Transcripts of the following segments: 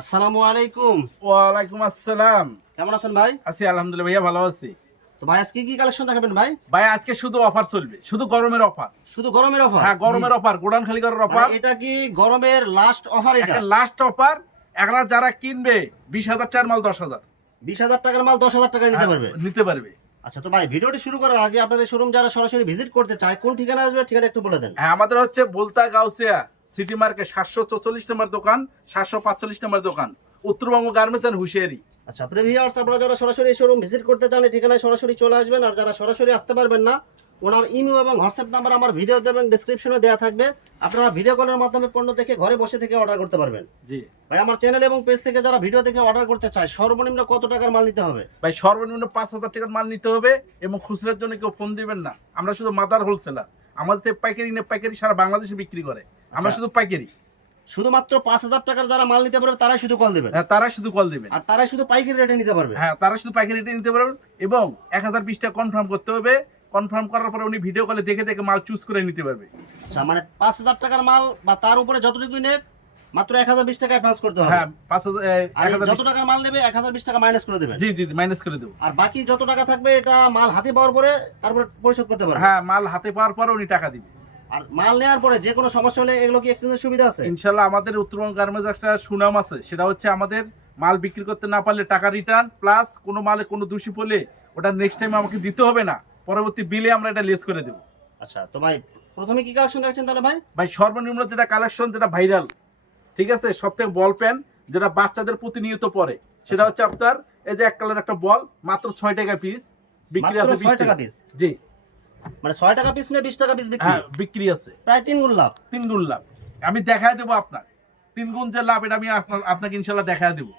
আসসালামু আলাইকুম। ওয়ালাইকুম আসসালাম। কেমন আছেন ভাই? আছি আলহামদুলিল্লাহ ভাইয়া, ভালো আছি। তো ভাই আজকে কি কালেকশন দেখাবেন ভাই? ভাই আজকে শুধু অফার চলবে, শুধু গরমের অফার। শুধু গরমের অফার? হ্যাঁ, গরমের অফার, গোডাউন খালি করার অফার। এটা কি গরমের লাস্ট অফার? এটা একটা লাস্ট অফার। এখন যারা কিনবে 20,000 টাকার মাল 10,000, 20,000 টাকার মাল 10,000 টাকায় নিতে পারবে। নিতে পারবে। আচ্ছা, তো ভাই ভিডিওটি শুরু করার আগে আপনাদের শোরুম যারা সরাসরি ভিজিট করতে চায় কোন ঠিকানা আসবে, ঠিকানা একটু বলে দেন। হ্যাঁ, আমাদের হচ্ছে বলতা গাউসিয়া সিটি মার্কেট 744 নম্বর দোকান, 745 নম্বর দোকান, উত্তরবঙ্গ গার্মেন্টস এন্ড হুশিয়ারি। আচ্ছা, প্রিভিউয়ার্স আপনারা যারা সরাসরি শোরুম ভিজিট করতে চান এই ঠিকানায় সরাসরি চলে আসবেন। আর যারা সরাসরি আসতে পারবেন না, ওনার ইমেল এবং হোয়াটসঅ্যাপ নাম্বার আমার ভিডিওতে এবং ডেসক্রিপশনে দেওয়া থাকবে। আপনারা ভিডিও কলের মাধ্যমে পণ্য দেখে ঘরে বসে থেকে অর্ডার করতে পারবেন। জি ভাই, আমার চ্যানেল এবং পেজ থেকে যারা ভিডিও দেখে অর্ডার করতে চায় সর্বনিম্ন কত টাকার মাল নিতে হবে? ভাই, সর্বনিম্ন 5,000 টাকার মাল নিতে হবে এবং খুচরার জন্য কেউ ফোন দিবেন না। আমরা শুধু মাদার হোলসেলার, আমাদের পাইকারি না, পাইকারি সারা বাংলাদেশে বিক্রি করে। আমরা শুধু পাইকারি। শুধুমাত্র 5,000 টাকার যারা মাল নিতে পারবে তারাই শুধু কল দেবেন। হ্যাঁ, তারা শুধু কল দিবেন। আর তারাই শুধু পাইকারি রেটে নিতে পারবে। হ্যাঁ, তারা শুধু পাইকারি রেটে নিতে পারবেন এবং 1020 টাকা কনফার্ম করতে হবে। কনফার্ম করার পরে উনি ভিডিও কলে দেখে দেখে মাল চুজ করে নিতে পারবে। আচ্ছা, মানে 5,000 টাকার মাল বা তার উপরে যতটুকুই নেক মাত্র 1020 টাকা অ্যাডভান্স করতে হবে। হ্যাঁ, 5,000 যত টাকার মাল নেবে 1020 টাকা মাইনাস করে দেবেন। জি জি মাইনাস করে দেবো। আর বাকি যত টাকা থাকবে এটা মাল হাতে পাওয়ার পরে তারপরে পরিশোধ করতে পারবে। হ্যাঁ, মাল হাতে পাওয়ার পরে উনি টাকা দিবে। আর মাল নেওয়ার পরে যে কোনো সমস্যা হলে এগুলো কি এক্সচেঞ্জের সুবিধা আছে? ইনশাল্লাহ আমাদের উত্তরবঙ্গ গার্মেন্টস একটা সুনাম আছে, সেটা হচ্ছে আমাদের মাল বিক্রি করতে না পারলে টাকা রিটার্ন, প্লাস কোনো মালে কোনো দোষী পড়লে ওটা নেক্সট টাইম আমাকে দিতে হবে না, পরবর্তী বিলে আমরা এটা লেস করে দেবো। আচ্ছা, তো ভাই প্রথমে কি কালেকশন দেখছেন তাহলে ভাই? ভাই, সর্বনিম্ন যেটা কালেকশন, যেটা ভাইরাল, ঠিক আছে, সবথেকে বল পেন যেটা বাচ্চাদের প্রতিনিয়ত পরে, সেটা হচ্ছে আপনার এই যে এক কালার একটা বল, মাত্র 6 টাকা পিস বিক্রি আছে। 6 টাকা পিস? জি, মানে 6 টাকা পিস না 20 টাকা পিস বিক্রি? হ্যাঁ, বিক্রি আছে। প্রায় 3 গুণ লাভ। 3 গুণ লাভ। আমি দেখায় দেবো আপনার 3 গুণ যে লাভ, এটা আমি আপনাকে ইনশাল্লাহ দেখায় দেবো।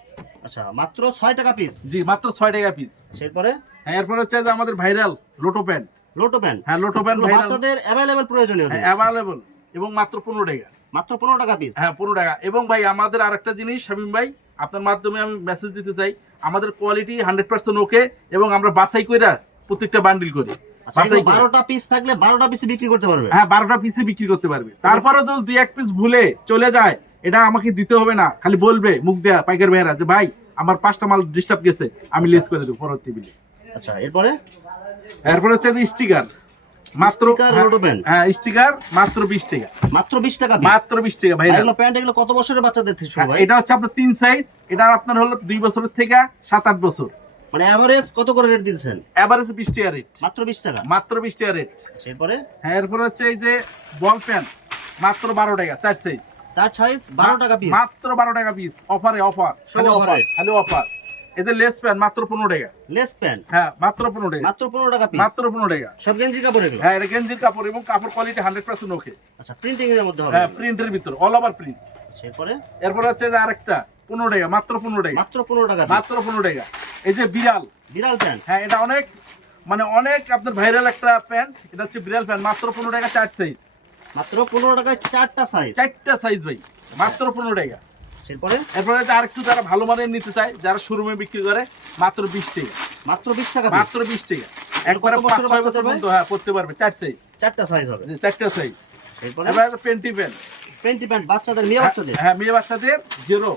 আচ্ছা, মাত্র 6 টাকা পিস? জি, মাত্র 6 টাকা পিস। এরপরে? হ্যাঁ, এরপর হচ্ছে যে আমাদের viral lotto pant. Lotto pant? হ্যাঁ, লোটো প্যান্ট ভাইরাল, বাচ্চাদের अवेलेबल প্রয়োজনীয়। হ্যাঁ, अवेलेबल এবং মাত্র 15 টাকা। মাত্র 15 টাকা পিস? হ্যাঁ, 15 টাকা। এবং ভাই আমাদের আরেকটা জিনিস শামীম ভাই, আপনার মাধ্যমে আমি মেসেজ দিতে চাই, আমাদের কোয়ালিটি 100% ওকে এবং আমরা বাছাই কইরা প্রত্যেকটা বান্ডিল করি। আচ্ছা, 12টা পিস থাকলে 12টা পিস বিক্রি করতে পারবে? হ্যাঁ, 12টা পিসে বিক্রি করতে পারবে। তারপরে যদি 2-1 পিস ভুলে চলে যায়, এটা আমাকে দিতে হবে না, খালি বলবে মুখ দেয়া পাইকার ভাইরা যে ভাই আমার 5টা মাল ডিস্টার্ব গেছে, আমি লেস করে দেব পরবর্তী বিলে। আচ্ছা, এরপরে? এরপর হচ্ছে যে স্টিকার, মাত্র লোটো প্যান্ট। হ্যাঁ, স্টিকার মাত্র 20 টাকা। মাত্র 20 টাকা? মাত্র 20 টাকা ভাই। এগুলো প্যান্ট এগুলো কত বছরের বাচ্চাদের থেকে শুরু ভাই? এটা হচ্ছে আপনার 3 সাইজ, এটা আপনার হলো 2 বছরের থেকে 7-8 বছর। মানে এভারেজ কত করে রেট দিচ্ছেন? এভারেজ 20 টাকা রেট। মাত্র 20 টাকা? মাত্র 20 টাকা রেট। এরপরে? হ্যাঁ, এরপর হচ্ছে এই যে বল পেন, মাত্র 12 টাকা 4 সাইজ। 4 সাইজ 12 টাকা পিস? মাত্র 12 টাকা পিস। অফারে অফার, খালি অফার, খালি অফার। এই যে লেস প্যান্ট মাত্র 15 টাকা। Less pant? হ্যাঁ, মাত্র 15 টাকা। মাত্র 15 টাকা পিস? মাত্র 15 টাকা। সব গেঞ্জি কাপড় এগুলো? হ্যাঁ, এটা গেঞ্জির কাপড় এবং কাপড় কোয়ালিটি 100% ওকে। আচ্ছা, প্রিন্টিং এর মধ্যে হবে? হ্যাঁ, প্রিন্টের ভিতর, অল ওভার প্রিন্ট। এরপরে? এরপর হচ্ছে যে আরেকটা 15 টাকা, মাত্র 15 টাকা। মাত্র 15 টাকা? মাত্র 15 টাকা। এই যে বিড়াল, বিড়াল প্যান্ট? হ্যাঁ, এটা অনেক মানে অনেক আপনার ভাইরাল একটা প্যান্ট, এটা হচ্ছে বিড়াল প্যান্ট, মাত্র 15 টাকা 4 সাইজ। মাত্র 15 টাকায় 4টা সাইজ? 4টা সাইজ ভাই, মাত্র 15 টাকা। এরপরে? এরপরে আরেকটু যারা ভালো মানের নিতে চায়, যারা শোরুমে বিক্রি করে, মাত্র 20 টাকা। মাত্র 20 টাকা? মাত্র 20 টাকা। একবারে 5-6 বছর পর্যন্ত হ্যাঁ পড়তে পারবে। 4 সাইজ? 4টা সাইজ হবে? 4টা সাইজ। এরপরে? এবার পেন্টি প্যান্ট। পেন্টি প্যান্ট বাচ্চাদের, মেয়ে বাচ্চাদের? হ্যাঁ, মেয়ে বাচ্চাদের জিরো,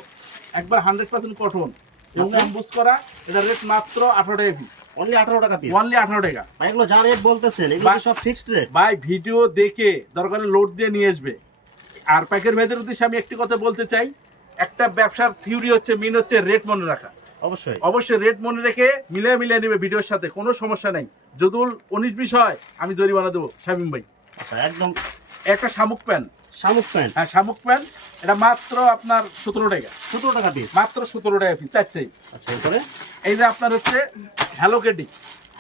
একবার 100% কটন এবং এমবোস করা। এটা রেট মাত্র 18 টাকা পিস। অনলি 18 টাকা পিস? অনলি 18 টাকা। ভাই এগুলো যা রেট বলতেছেন এগুলো কি সব ফিক্সড রেট? ভাই ভিডিও দেখে দরকারে লোড দিয়ে নিয়ে আসবে। আর প্যাকের ভেতর উদ্দেশ্যে আমি একটি কথা বলতে চাই, একটা ব্যবসার থিওরি হচ্ছে মেন হচ্ছে রেট মনে রাখা। অবশ্যই অবশ্যই রেট মনে রেখে মিলিয়ে নেবে ভিডিওর সাথে, কোনো সমস্যা নাই। যদি 19-20 হয় আমি জরিমানা দেবো শামীম ভাই। আচ্ছা, একদম। একটা শামুক প্যান্ট। শামুক প্যান্ট? হ্যাঁ, শামুক প্যান্ট, এটা মাত্র আপনার 17 টাকা। 17 টাকা পিস? মাত্র 17 টাকা পিস, 4 সাইজ। আচ্ছা, এরপরে? এই যে আপনার হচ্ছে Hello Kitty.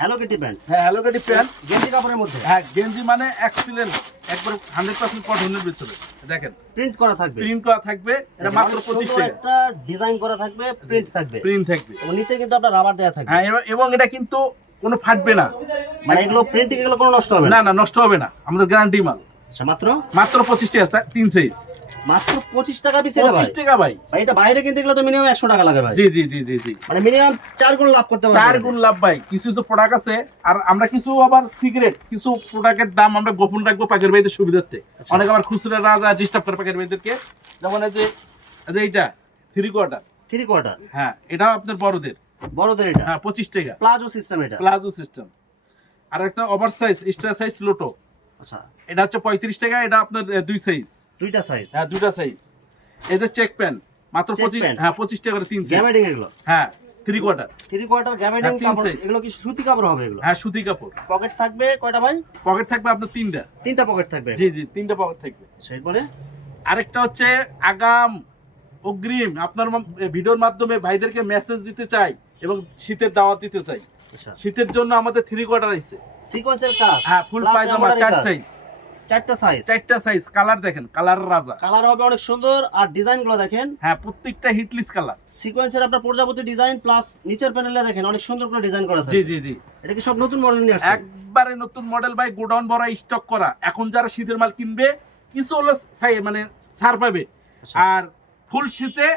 Hello Kitty pant? হ্যাঁ, হ্যালো কেটি প্যান্ট, গেঞ্জি কাপড়ের মধ্যে? হ্যাঁ, গেঞ্জি মানে এক্সিলেন্ট, একবার 100% কটনের ভিতরে। দেখেন প্রিন্ট করা থাকবে? প্রিন্ট করা থাকবে, এটা মাত্র 25 টাকা। একটা ডিজাইন করা থাকবে, প্রিন্ট থাকবে? প্রিন্ট থাকবে এবং নিচে কিন্তু আপনার রাবার দেয়া থাকবে? হ্যাঁ, এবং এটা কিন্তু কোনো ফাটবে না। মানে এগুলো প্রিন্টিং এগুলো কোনো নষ্ট হবে না না, নষ্ট হবে না, আমাদের গ্যারান্টি মাল। আচ্ছা, মাত্র? মাত্র 25 টাকা 3 সাইজ। মাত্র 25 টাকা পিস? এটা 25 টাকা ভাই। ভাই এটা বাইরে কিনতে গেলে তো মিনিমাম 100 টাকা লাগে ভাই। জি জি জি জি জি, মানে মিনিমাম 4 গুণ লাভ করতে পারবেন। 4 গুণ লাভ ভাই। কিছু কিছু প্রোডাক্ট আছে, আর আমরা কিছু আবার সিগারেট, কিছু প্রোডাক্টের দাম আমরা গোপন রাখবো পাকের ভাইদের সুবিধার্থে। অনেক আবার খুচরা রাজা ডিস্টার্ব করে পাকের ভাইদেরকে। যেমন এই যে এইটা 3 কোয়ার্টার, 3/4 হ্যাঁ, এটা আপনার বড়দের। বড়দের এটা হ্যাঁ, 25 টাকা। প্লাজো সিস্টেম এটা। Palazzo system. আর একটা ওভার সাইজ এক্সট্রা সাইজ লোটো, আচ্ছা, এটা হচ্ছে 35 টাকা। এটা আপনার দুই সাইজ। দুইটা সাইজ। হ্যাঁ, দুইটা সাইজ। এই যে চেক প্যান্ট মাত্র Check 25, pant। হ্যাঁ 25 টাকা করে 3 সাইজ। গ্যাবার্ডিং এগুলো। হ্যাঁ, 3/4। 3/4 গ্যাবার্ডিং হ্যাঁ, তিন কাপড়। size। এগুলো কি সুতি কাপড় হবে এগুলো? হ্যাঁ, সুতি কাপড়। পকেট থাকবে কয়টা ভাই? পকেট থাকবে আপনার 3টা। 3টা পকেট থাকবে। জি জি, 3টা পকেট থাকবে। এরপরে আরেকটা হচ্ছে আগাম অগ্রিম আপনার ভিডিওর মাধ্যমে ভাইদেরকে মেসেজ দিতে চাই এবং শীতের দাওয়াত দিতে চাই। আচ্ছা, শীতের জন্য আমাদের 3/4 আছে। সিকোয়েন্সের কাজ। হ্যাঁ, ফুল plus পায়জামা embroidery 4 কাজ। সাইজ। 4টা সাইজ। 4টা সাইজ। কালার দেখেন, কালার রাজা। কালার হবে অনেক সুন্দর আর ডিজাইন গুলো দেখেন। হ্যাঁ, প্রত্যেকটা হিটলিস কালার। সিকোয়েন্সের আপনার প্রজাপতি ডিজাইন প্লাস নিচের প্যানেলে দেখেন অনেক সুন্দর করে ডিজাইন করা আছে। জি জি জি, এটা কি সব নতুন মডেল নিয়ে আসছে? একবারে নতুন মডেল ভাই, গোডাউন ভরা স্টক করা। এখন যারা শীতের মাল কিনবে কিছু হলো মানে ছাড় পাবে, আচ্ছা। আর ফুল শীতে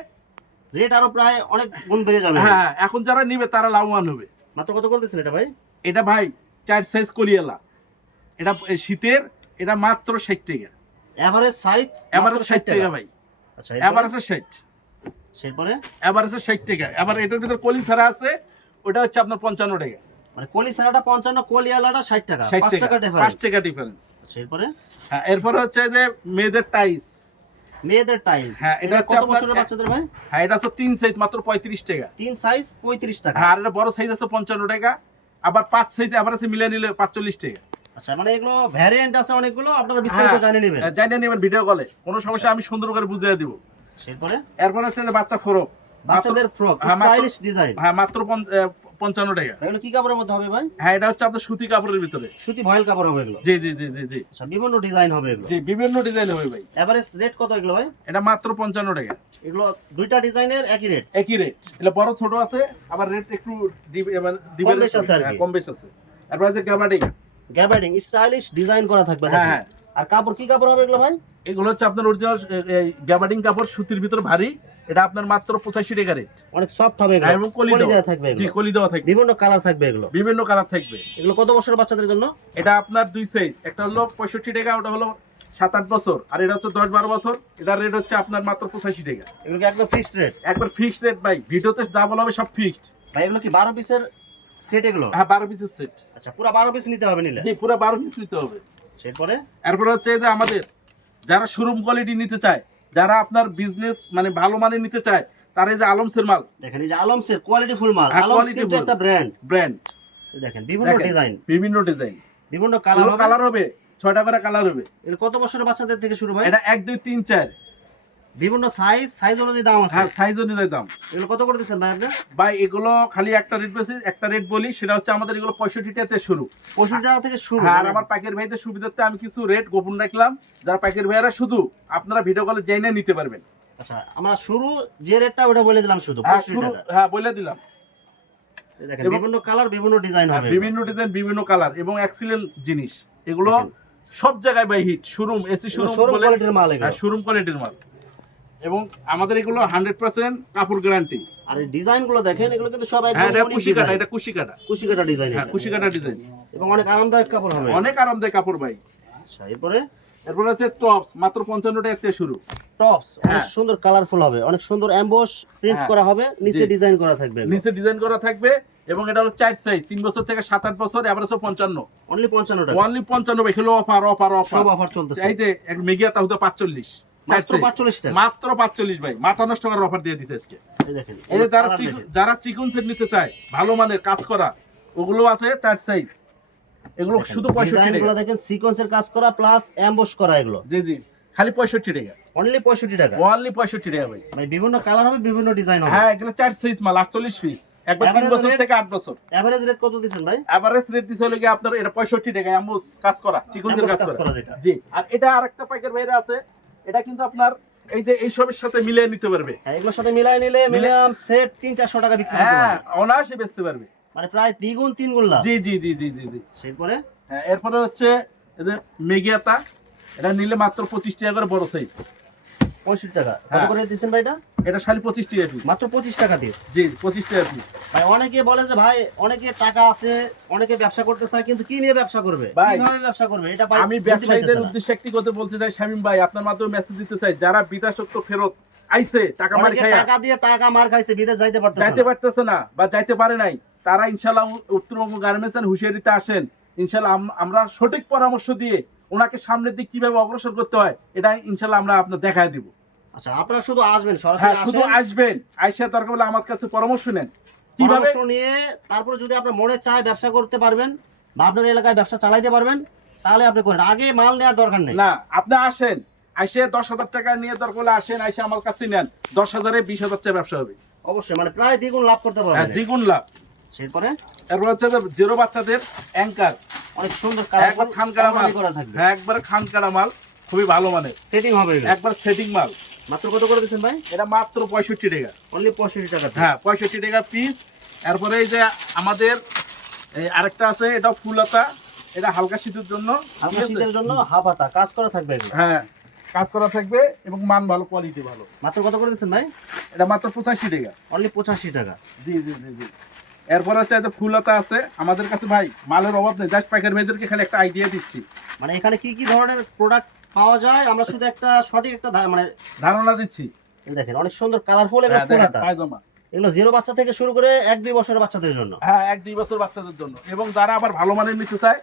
রেট আরো প্রায় অনেক গুণ বেড়ে যাবে। হ্যাঁ, এখন যারা নিবে তারা লাভবান হবে। মাত্র কত করে দিচ্ছেন এটা ভাই? এটা ভাই 4 সাইজ কলিয়ালা। এটা শীতের, এটা মাত্র 60 টাকা। এভারেজ সাইজ এভারেজ 60 টাকা ভাই। আচ্ছা, এভারেজে 60। এরপরে এভারেজে 60 টাকা। এবার এটার ভিতর কলি ছাড়া আছে, ওটা হচ্ছে আপনার 55 টাকা। মানে কলি সারাটা 55, কলি আলাটা 60 টাকা। 60 5 টাকা টাকা, ডিফারেন্স। 5 টাকা ডিফারেন্স। আচ্ছা, এরপরে হ্যাঁ, এরপরে হচ্ছে যে মেয়েদের টাইস। মেয়েদের টাইলস। হ্যাঁ, এটা এটা হচ্ছে কত আপনার বছরের বাচ্চাদের ভাই? হ্যাঁ, এটা হচ্ছে 3 সাইজ মাত্র 35 টাকা। 3 সাইজ 35 টাকা। হ্যাঁ, আর এটা বড় সাইজ আছে 55 টাকা। আবার 5 সাইজ এভারেজে মিলিয়ে নিলে 45 টাকা। আচ্ছা, মানে এগুলো ভ্যারিয়েন্ট আছে অনেকগুলো, আপনারা বিস্তারিত জানিয়ে নেবেন। জানিয়ে নেবেন ভিডিও কলে, কোনো সমস্যা আমি সুন্দর করে বুঝিয়ে দিব। এরপরে এরপর হচ্ছে যে বাচ্চা ফ্রক, বাচ্চাদের ফ্রক হ্যাঁ, মাত্র- স্টাইলিশ ডিজাইন। হ্যাঁ, মাত্র 55 টাকা। এগুলো কি কাপড়ের মধ্যে হবে ভাই? হ্যাঁ, এটা হচ্ছে আপনার সুতি কাপড়ের ভিতরে। সুতি ভয়েল কাপড় হবে এগুলো। জি জি জি জি জি আচ্ছা, বিভিন্ন ডিজাইন হবে এগুলো। জি, বিভিন্ন ডিজাইন হবে ভাই। এভারেজ রেট কত এগুলো ভাই? এটা মাত্র 55 টাকা। এগুলো দুইটা ডিজাইনের একই রেট। একই রেট। এটা বড় ছোট আছে, আবার রেট একটু কম বেশ আছে আর কি। কম বেশ আছে। এরপর যে গ্যাবার্ডিং। গ্যাবার্ডিং স্টাইলিশ ডিজাইন করা থাকবে। হ্যাঁ, দেখেন। হ্যাঁ। আর কাপড় কি কাপড় হবে এগুলো ভাই? এগুলো হচ্ছে আপনার অরিজিনাল গ্যাবার্ডিং কাপড়, সুতির ভিতর ভারী। এটা আপনার মাত্র 85 টাকা রেট। অনেক সফট হবে এগুলো। এবং কলি দেওয়া দেওয়া থাকবে জি, এগুলো। কলি দেওয়া থাকবে। বিভিন্ন কালার থাকবে এগুলো। বিভিন্ন কালার থাকবে। এগুলো কত বছরের বাচ্চাদের জন্য? এটা আপনার 2 সাইজ। একটা হলো 65 টাকা, ওটা হলো 7-8 বছর। আর এটা হচ্ছে 10-12 বছর। এটার রেট হচ্ছে আপনার মাত্র 85 টাকা। এগুলো কি একদম ফিক্সড রেট? একবার ফিক্সড রেট ভাই, ভিডিওতে যা বলা হবে সব ফিক্সড। ভাই এগুলো কি 12 পিসের সেট এগুলো? হ্যাঁ, 12 পিসের সেট। আচ্ছা, পুরো 12 পিস নিতে হবে নিলে। জি, পুরো 12 পিস নিতে হবে। এরপরে এরপর হচ্ছে যে আমাদের যারা শোরুম কোয়ালিটি নিতে চায়, যারা আপনার বিজনেস মানে ভালো মানে নিতে চায়, তারা এই যে আলমসের মাল। দেখেন এই যে আলমসের কোয়ালিটি ফুল মাল। হ্যাঁ, আলমস quality কিন্তু full। একটা ব্র্যান্ড। ব্র্যান্ড দেখেন বিভিন্ন ডিজাইন, বিভিন্ন ডিজাইন, বিভিন্ন কালার হবে। কালার হবে 6টা করে কালার হবে। এর কত বছরের বাচ্চাদের থেকে শুরু ভাই? এটা 1 2 3 4 বিভিন্ন সাইজ অনুযায়ী দাম আছে। হ্যাঁ, সাইজ অনুযায়ী দাম। এগুলো কত করে দিচ্ছেন ভাই আপনি? ভাই এগুলো খালি একটা রেট বেশি, একটা রেট বলি, সেটা হচ্ছে আমাদের এগুলো 65 টাকাতে শুরু। 65 টাকা থেকে শুরু। হ্যাঁ, আর আমার পাইকারি ভাইদের সুবিধার্থে আমি কিছু রেট গোপন রাখলাম, যারা পাইকারি ভাইরা শুধু আপনারা ভিডিও কলে জেনে নিতে পারবেন। আচ্ছা, আমরা শুরু যে রেটটা ওটা বলে দিলাম শুধু হ্যাঁ, 65 শুরু, টাকা। হ্যাঁ বলে দিলাম। এই দেখেন এবং- বিভিন্ন কালার বিভিন্ন ডিজাইন হবে। বিভিন্ন ডিজাইন, বিভিন্ন কালার এবং এক্সিলেন্ট জিনিস। এগুলো দেখেন। সব জায়গায় বাই হিট। শোরুম, এসি শোরুম শোরুম বলে, কোয়ালিটির মাল এগুলো। হ্যাঁ, শোরুম কোয়ালিটির মাল। এবং আমাদের এগুলো 100% কাপড় গ্যারান্টি। আর এই ডিজাইন গুলো দেখেন, এগুলো কিন্তু সব হ্যাঁ, একদম এটা কুশি কাটা, এটা কুশি কাটা। কুশি কাটা ডিজাইন। হ্যাঁ, কুশি কাটা ডিজাইন এবং অনেক আরামদায়ক কাপড় হবে। অনেক আরামদায়ক কাপড় ভাই। আচ্ছা, এরপরে এরপর হচ্ছে টপস, মাত্র 55 টাকা থেকে শুরু। টপস অনেক হ্যাঁ। সুন্দর কালারফুল হবে, অনেক সুন্দর এমবস প্রিন্ট হ্যাঁ। করা হবে, নিচে জি। ডিজাইন করা থাকবে। নিচে ডিজাইন করা থাকবে এবং এটা হলো 4 সাইজ, 3 বছর থেকে 7-8 বছর, এভারেজ 55। অনলি 55 টাকা। অনলি 55 ভাই, হলো অফার অফার সব অফার। অফার চলতেছে। এই যে এক মেগিয়া তাও তো 45, মাত্র 45 টাকা। মাত্র 45 ভাই, মাথা নষ্ট করার অফার দিয়ে দিছে আজকে। এই দেখেন, এই যে কালার দেখেন। যারা চিকন সেট নিতে চায় ভালো মানের কাজ করা, ওগুলো আছে 4 সাইজ। এগুলো শুধু 65 ডিজাইনগুলো টাকা। দেখেন, সিকোয়েন্সের কাজ করা প্লাস এমবস করা, এগুলো জি জি, খালি 65 টাকা। অনলি 65 টাকা। অনলি 65 টাকা ভাই। ভাই বিভিন্ন কালার হবে, বিভিন্ন ডিজাইন হবে। হ্যাঁ, এগুলো 4 সাইজ মাল, 48 পিস, একবার 3 Average বছর rate- থেকে 8 বছর। এভারেজ রেট কত দিবেন ভাই? এভারেজ রেট দিছে হলো কি আপনার এটা 65 টাকা, এমবস কাজ করা, চিকনদের Emboss কাজ কাজ করা করা যেটা। জি। আর এটা আরেকটা পাইকার ভাইরা আছে, এটা কিন্তু আপনার এই যে এই সবের সাথে মিলিয়ে নিতে পারবে। হ্যাঁ, এগুলোর সাথে মিলাই নিলে মিনিমাম সেট 300-400 টাকা বিক্রি করতে হ্যাঁ, পারবে। অনায়াসে বেচতে পারবে। মানে প্রায় দ্বিগুণ তিনগুণ লাভ। জি জি জি জি জি জি। এরপরে হ্যাঁ, এরপরে হচ্ছে এই যে মেগিয়াতা, এটা নিলে মাত্র 25 টাকা করে বড় সাইজ। 65 টাকা। কত হ্যাঁ। করে দিচ্ছেন ভাই এটা? এটা খালি 25 টাকা পিস। মাত্র 25 টাকা পিস। জি 25 টাকা পিস। ভাই অনেকে বলে যে ভাই অনেকে টাকা আছে, অনেকে ব্যবসা করতে চায়, কিন্তু কি নিয়ে ব্যবসা করবে, ভাই, কিভাবে ব্যবসা করবে, এটা ভাই আমি বুঝতে ব্যবসায়ীদের পারতেছে না। উদ্দেশ্যে একটি কথা বলতে চাই শামীম ভাই, আপনার মাধ্যমে মেসেজ দিতে চাই, যারা বিদেশত্ব ফেরত আইছে টাকা মার অনেকে খায়া টাকা দিয়ে টাকা মার খাইছে, বিদেশ যাইতে পারতেছে যাইতে না। পারতেছে না বা যাইতে পারে নাই, তারা ইনশাল্লাহ উত্তরবঙ্গ গার্মেন্টস এন্ড হুঁশিয়ারিতে আসেন। ইনশাল্লাহ আমরা সঠিক পরামর্শ দিয়ে ওনাকে সামনের দিক কিভাবে অগ্রসর করতে হয় এটা ইনশাল্লাহ আমরা আপনার দেখায় দিব। আচ্ছা, আপনারা শুধু আসবেন, সরাসরি হ্যাঁ, শুধু আসেন, আসবেন, আইসা দরকার হলে আমার কাছে পরামর্শ নেন কিভাবে। পরামর্শ নিয়ে তারপরে যদি আপনার মনে চায় ব্যবসা করতে পারবেন বা আপনার এলাকায় ব্যবসা চালাইতে পারবেন, তাহলে আপনি করেন। আগে মাল নেওয়ার দরকার নেই। না, আপনি আসেন, আইসে 10,000 টাকা নিয়ে দরকার হলে আসেন, আইসে আমার কাছে নেন, 10,000-এ 20,000 টাকা ব্যবসা হবে। অবশ্যই, মানে প্রায় দ্বিগুণ লাভ করতে হ্যাঁ, পারবেন। দ্বিগুণ লাভ। সেরপরে এরপর হচ্ছে যে জিরো বাচ্চাদের অ্যাঙ্কার, অনেক সুন্দর একবার খানকাড়া মাল, করা থাকবে। হ্যাঁ একবার খানকাড়া মাল, খুবই ভালো মানের, সেটিং হবে এগুলো। একবার সেটিং মাল। মাত্র কত করে দিচ্ছেন ভাই? এটা মাত্র 65 টাকা। অনলি 65 টাকা। হ্যাঁ, 65 টাকা পিস। এরপরে এই যে আমাদের এই আরেকটা আছে, এটা ফুলতা, এটা হালকা শীতের জন্য, হালকা ঠিক আছে? শীতের জন্য হাফ হাতা কাজ করা থাকবে এগুলো। হ্যাঁ, কাজ করা থাকবে এবং মান ভালো, কোয়ালিটি ভালো। মাত্র কত করে দিচ্ছেন ভাই? এটা মাত্র 85 টাকা। অনলি 85 টাকা। জি জি জি জি। এরপর হচ্ছে যে ফুলতা আছে আমাদের কাছে ভাই, মালের অভাব নেই, জাস্ট পাইকারি ভাইদেরকে খালি একটা আইডিয়া দিচ্ছি। মানে এখানে কি কি ধরনের প্রোডাক্ট পাওয়া যায় আমরা শুধু একটা সঠিক একটা মানে ধারণা দিচ্ছি। এই দেখেন অনেক সুন্দর কালারফুল এবং হ্যাঁ, ফুল দেখেন, হাতা। পায়জামা। এগুলো 0 বাচ্চা থেকে শুরু করে 1-2 বছরের বাচ্চাদের জন্য। হ্যাঁ, 1-2 বছর বাচ্চাদের জন্য, এবং যারা আবার ভালো মানের নিতে চায়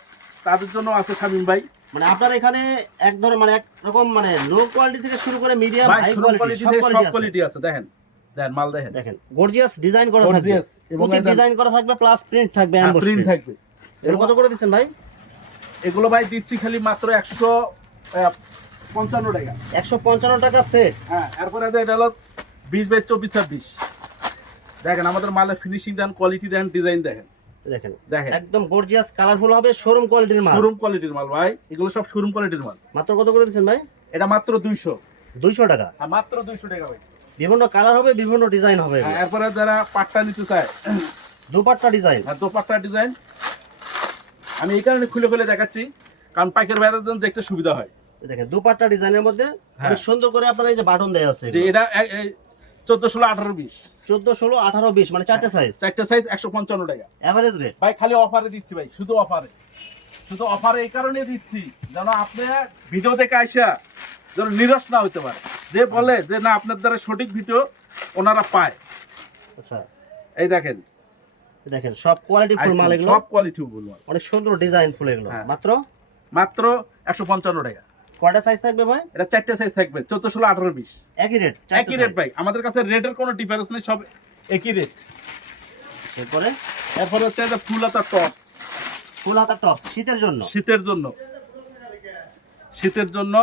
তাদের জন্য আছে শামীম ভাই। মানে আপনার এখানে এক ধরনের মানে এক রকম মানে লো কোয়ালিটি থেকে শুরু করে মিডিয়াম ভাই হাই শুরু কোয়ালিটি কোয়ালিটি সব থেকে সব কোয়ালিটি আছে। কোয়ালিটি আছে। দেখেন দেখেন মাল দেখেন, দেখেন গর্জিয়াস ডিজাইন করা থাকবে, Gorgeous, এবং প্রতি একদম- ডিজাইন করা থাকবে প্লাস প্রিন্ট থাকবে, হ্যাঁ, এমবস প্রিন্ট থাকবে। এগুলো কত করে দিচ্ছেন ভাই? এগুলো ভাই দিচ্ছি খালি মাত্র 155 টাকা। 155 টাকা সেট। হ্যাঁ, এরপরে এটা হলো 20/24-26। দেখেন আমাদের মালের ফিনিশিং দেন, কোয়ালিটি দেন, ডিজাইন দেখেন, দেখেন দেখেন একদম গর্জিয়াস কালারফুল হবে, শোরুম কোয়ালিটির মাল। শোরুম কোয়ালিটির মাল ভাই, এগুলো সব শোরুম কোয়ালিটির মাল। মাত্র কত করে দিচ্ছেন ভাই? এটা মাত্র 200। 200 টাকা। হ্যাঁ, মাত্র 200 টাকা ভাই। বিভিন্ন কালার হবে, বিভিন্ন ডিজাইন হবে। হ্যাঁ, এরপরে যারা পাট্টা নিতে চায়, দুপাট্টা ডিজাইন। হ্যাঁ, দোপাট্টা ডিজাইন, আমি এই কারণে খুলে খুলে দেখাচ্ছি কারণ পাইকারি ভাইদের জন্য দেখতে সুবিধা হয়। দেখেন দুপাট্টা ডিজাইনের মধ্যে হ্যাঁ। অনেক সুন্দর করে আপনার এই যে বাটন দেয়া আছে, যে এটা 14, 16, 18, 20, 14, 16, 18, 20 মানে চারটে সাইজ। চারটা সাইজ 155 টাকা। Average rate. ভাই খালি অফারে দিচ্ছি ভাই, শুধু অফারে, শুধু অফারে এই কারণে দিচ্ছি যেন আপনি ভিডিও দেখে আইসা যেন নিরাশ না হইতে পারে, যে বলে যে না আপনার দ্বারা সঠিক ভিডিও ওনারা পায়। আচ্ছা এই দেখেন, দেখেন সব কোয়ালিটি ফুল মাল এগুলো, সব কোয়ালিটি বলবো, অনেক সুন্দর ডিজাইন ফুল এগুলো। হ্যাঁ। মাত্র মাত্র 155 টাকা। কয়টা সাইজ থাকবে ভাই? এটা চারটে সাইজ থাকবে, 14, 16, 18, 20, একই রেট। একই রেট ভাই, আমাদের কাছে রেটের কোনো ডিফারেন্স নেই, সব একই রেট। এরপরে এরপর হচ্ছে যে ফুলতা টপ, ফুল হাতা টপ শীতের জন্য। শীতের জন্য, শীতের জন্য।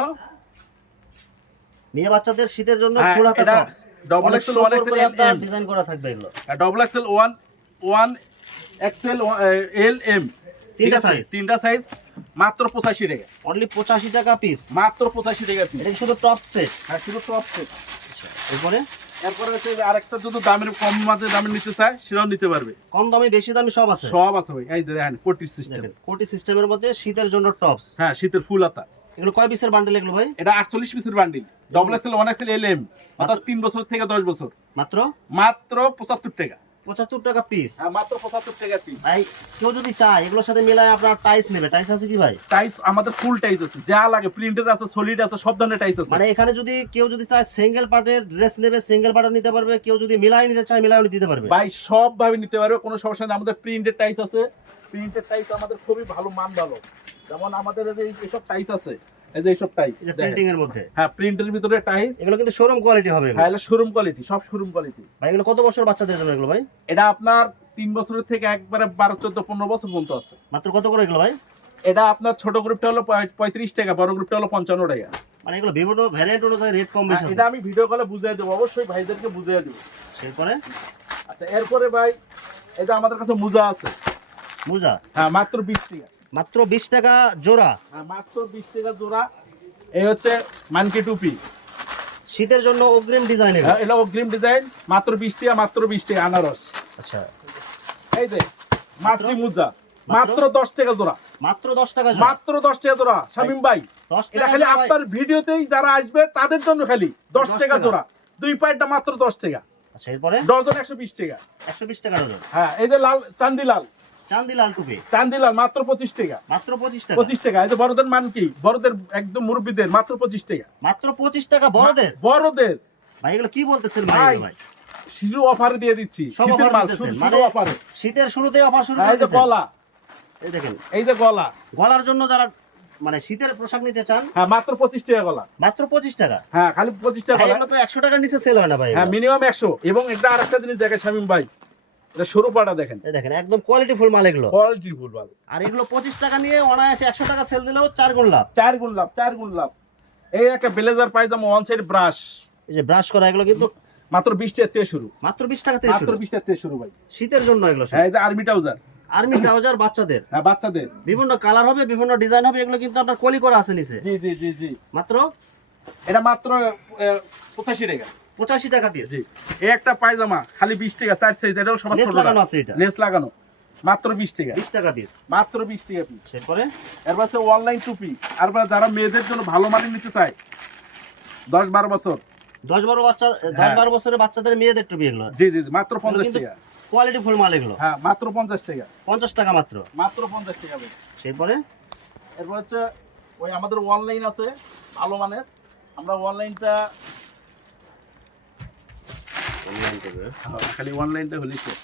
মেয়ে বাচ্চাদের শীতের জন্য হ্যাঁ, ফুল হাতা এটা top. double XL, 1XL, LM, design করা থাকবে এগুলো। ডাবল এক্সেল, 1XL, LM, তিনটা size। তিনটা সাইজ, মাত্র 85 টাকা। অনলি 85 টাকা পিস। মাত্র 85 টাকা পিস। এটা কি শুধু টপ সেট? হ্যাঁ, শুধু টপ সেট। এরপরে এরপরে হচ্ছে যে আরেকটা যদি দামের কম মাঝে দামের নিতে চায় সেটাও নিতে পারবে, কম দামি বেশি দামি সব আছে। সব আছে ভাই। এই দেখেন কোটি সিস্টেম। দেখেন কোটি সিস্টেমের মধ্যে শীতের জন্য টপস। হ্যাঁ, শীতের ফুল হাতা। এগুলো কয় পিসের বান্ডেল এগুলো ভাই? এটা 48 পিসের bundle, double XL, 1XL, LM, অর্থাৎ 3 বছর থেকে 10 বছর। মাত্র মাত্র 75 টাকা। 75 টাকা পিস। হ্যাঁ, মাত্র 75 টাকা পিস। ভাই কেউ যদি চায় এগুলোর সাথে মিলায় আপনার টাইস নেবে, টাইস আছে কি ভাই? টাইস আমাদের ফুল টাইস আছে, যা লাগে প্রিন্টের আছে, সলিড আছে, সব ধরনের টাইস আছে। মানে এখানে যদি কেউ যদি চায় সিঙ্গেল পার্টের ড্রেস নেবে, সিঙ্গেল পার্টও নিতে পারবে, কেউ যদি মিলাই নিতে চায় মিলাইও দিতে পারবে। ভাই সব ভাবে নিতে পারবে, কোনো সমস্যা নেই। আমাদের প্রিন্টের টাইস আছে, প্রিন্টের টাইস আমাদের খুবই ভালো, মান ভালো। যেমন আমাদের এই যে এইসব টাইস আছে, এই যে এইসব টাইস, এই যে প্রিন্টিং এর মধ্যে। হ্যাঁ, প্রিন্টের ভিতরে টাইস, এগুলো কিন্তু শোরুম কোয়ালিটি হবে এগুলো। হ্যাঁ, এটা শোরুম কোয়ালিটি, সব শোরুম কোয়ালিটি। ভাই এগুলো কত বছর বাচ্চাদের জন্য এগুলো ভাই? এটা আপনার 3 বছরের থেকে একবারে 12, 14, 15 বছর পর্যন্ত আছে। মাত্র কত করে এগুলো ভাই? এটা আপনার ছোট গ্রুপটা হলো 35 টাকা, বড় গ্রুপটা হলো 55 টাকা। মানে এগুলো বিভিন্ন ভ্যারিয়েন্ট অনুযায়ী রেট কম বেশি হ্যাঁ, আছে। এটা আমি ভিডিও কলে বুঝিয়ে দেবো, অবশ্যই ভাইদেরকে বুঝিয়ে দেবো। এরপরে আচ্ছা, এরপরে ভাই এটা আমাদের কাছে মোজা আছে। মোজা হ্যাঁ, মাত্র 20 টাকা। মাত্র 20 টাকা জোড়া। হ্যাঁ, মাত্র 20 টাকা জোড়া। এই হচ্ছে মানকি টুপি, শীতের জন্য অগ্রিম ডিজাইন এগুলো। হ্যাঁ, এটা অগ্রিম ডিজাইন, মাত্র 20 টাকা, মাত্র 20 টাকা। আনারস, আচ্ছা এই যে মাছলি মোজা, মাত্র 10 টাকা জোড়া। মাত্র 10 টাকা জোড়া। মাত্র 10 টাকা জোড়া শামিম ভাই। 10 এটা টাকা খালি জোড়া ভাই। আপনার ভিডিওতেই যারা আসবে তাদের জন্য খালি 10 টাকা জোড়া। 2 পাইটা মাত্র 10 টাকা, আচ্ছা এরপরে ডজন 120 টাকা। 120 টাকা ডজন। হ্যাঁ, এই যে লাল চান্দি লাল, চান্দি লাল টুপি চান্দি লাল মাত্র 25 টাকা, মাত্র 25 টাকা। 25 টাকা। এই যে বড়দের মান কি, বড়দের একদম মুরব্বীদের মাত্র 25 টাকা, মাত্র 25 টাকা বড়দের। বড়দের। ভাই এগুলো কি বলতেছেন ভাই, ভাই? ভাই শুধু অফারে দিয়ে দিচ্ছি, সব শীতের অফার মাল, দিতেছেন, শুধু মানে অফারে। শীতের শুরুতেই অফার শুরু এই যে করতেছেন। গলা, এই দেখেন এই যে গলা, গলার জন্য যারা মানে শীতের পোশাক নিতে চান হ্যাঁ মাত্র 25 টাকা গলা, মাত্র 25 টাকা। হ্যাঁ খালি 25 টাকা ভাই গলা। এগুলো তো 100 টাকার নিচে সেল হয় না ভাই। হ্যাঁ মিনিমাম 100। এবং একটা আরেকটা জিনিস দেখেন শামীম ভাই, এটা সরু পাটা দেখেন, এই দেখেন একদম কোয়ালিটি ফুল মাল এগুলো। কোয়ালিটি ফুল মাল। আর এগুলো 25 টাকা নিয়ে অনায়াসে 100 টাকা সেল দিলেও 4 গুণ লাভ। 4 গুণ লাভ, 4 গুণ লাভ। এই একটা ব্লেজার পায়জামা ওয়ান সাইড ব্রাশ এই যে ব্রাশ করা এগুলো কিন্তু মাত্র 20 টাকা থেকে শুরু, মাত্র 20 টাকা থেকে মাত্র শুরু। 20 টাকা থেকে শুরু ভাই। শীতের জন্য এগুলো সব। হ্যাঁ, এই যে আর্মি ট্রাউজার, আর্মি ট্রাউজার বাচ্চাদের হ্যাঁ বাচ্চাদের, বিভিন্ন কালার হবে, বিভিন্ন ডিজাইন হবে, এগুলো কিন্তু আপনার কলি করা আছে নিচে। জি জি জি জি। মাত্র এটা মাত্র 85 টাকা। 85 টাকা পিস। জি। এই একটা পায়জামা খালি 20 টাকা, 4 সাইজ, এটাও সবার লেস ছোট লাগানো আছে এটা। লেস লাগানো, মাত্র 20 টাকা, 20 টাকা পিস। মাত্র 20 টাকা পিস। এরপরে এরপর হচ্ছে অনলাইন টুপি, আর যারা মেয়েদের জন্য ভালো মানের নিতে চায়, 10-12 বছর, 10-12 বাচ্চা, হ্যাঁ। 10-12 বছরের বাচ্চাদের মেয়েদের টুপি এগুলো। জি জি জি, মাত্র 50 কিন্তু টাকা। কোয়ালিটি ফুল মাল এগুলো। হ্যাঁ মাত্র 50 টাকা, 50 টাকা মাত্র। মাত্র 50 টাকা ভাই। এরপরে এরপর হচ্ছে ওই আমাদের অনলাইন আছে ভালো মানের, আমরা অনলাইনটা খালি অনলাইনটা হলে শেষ।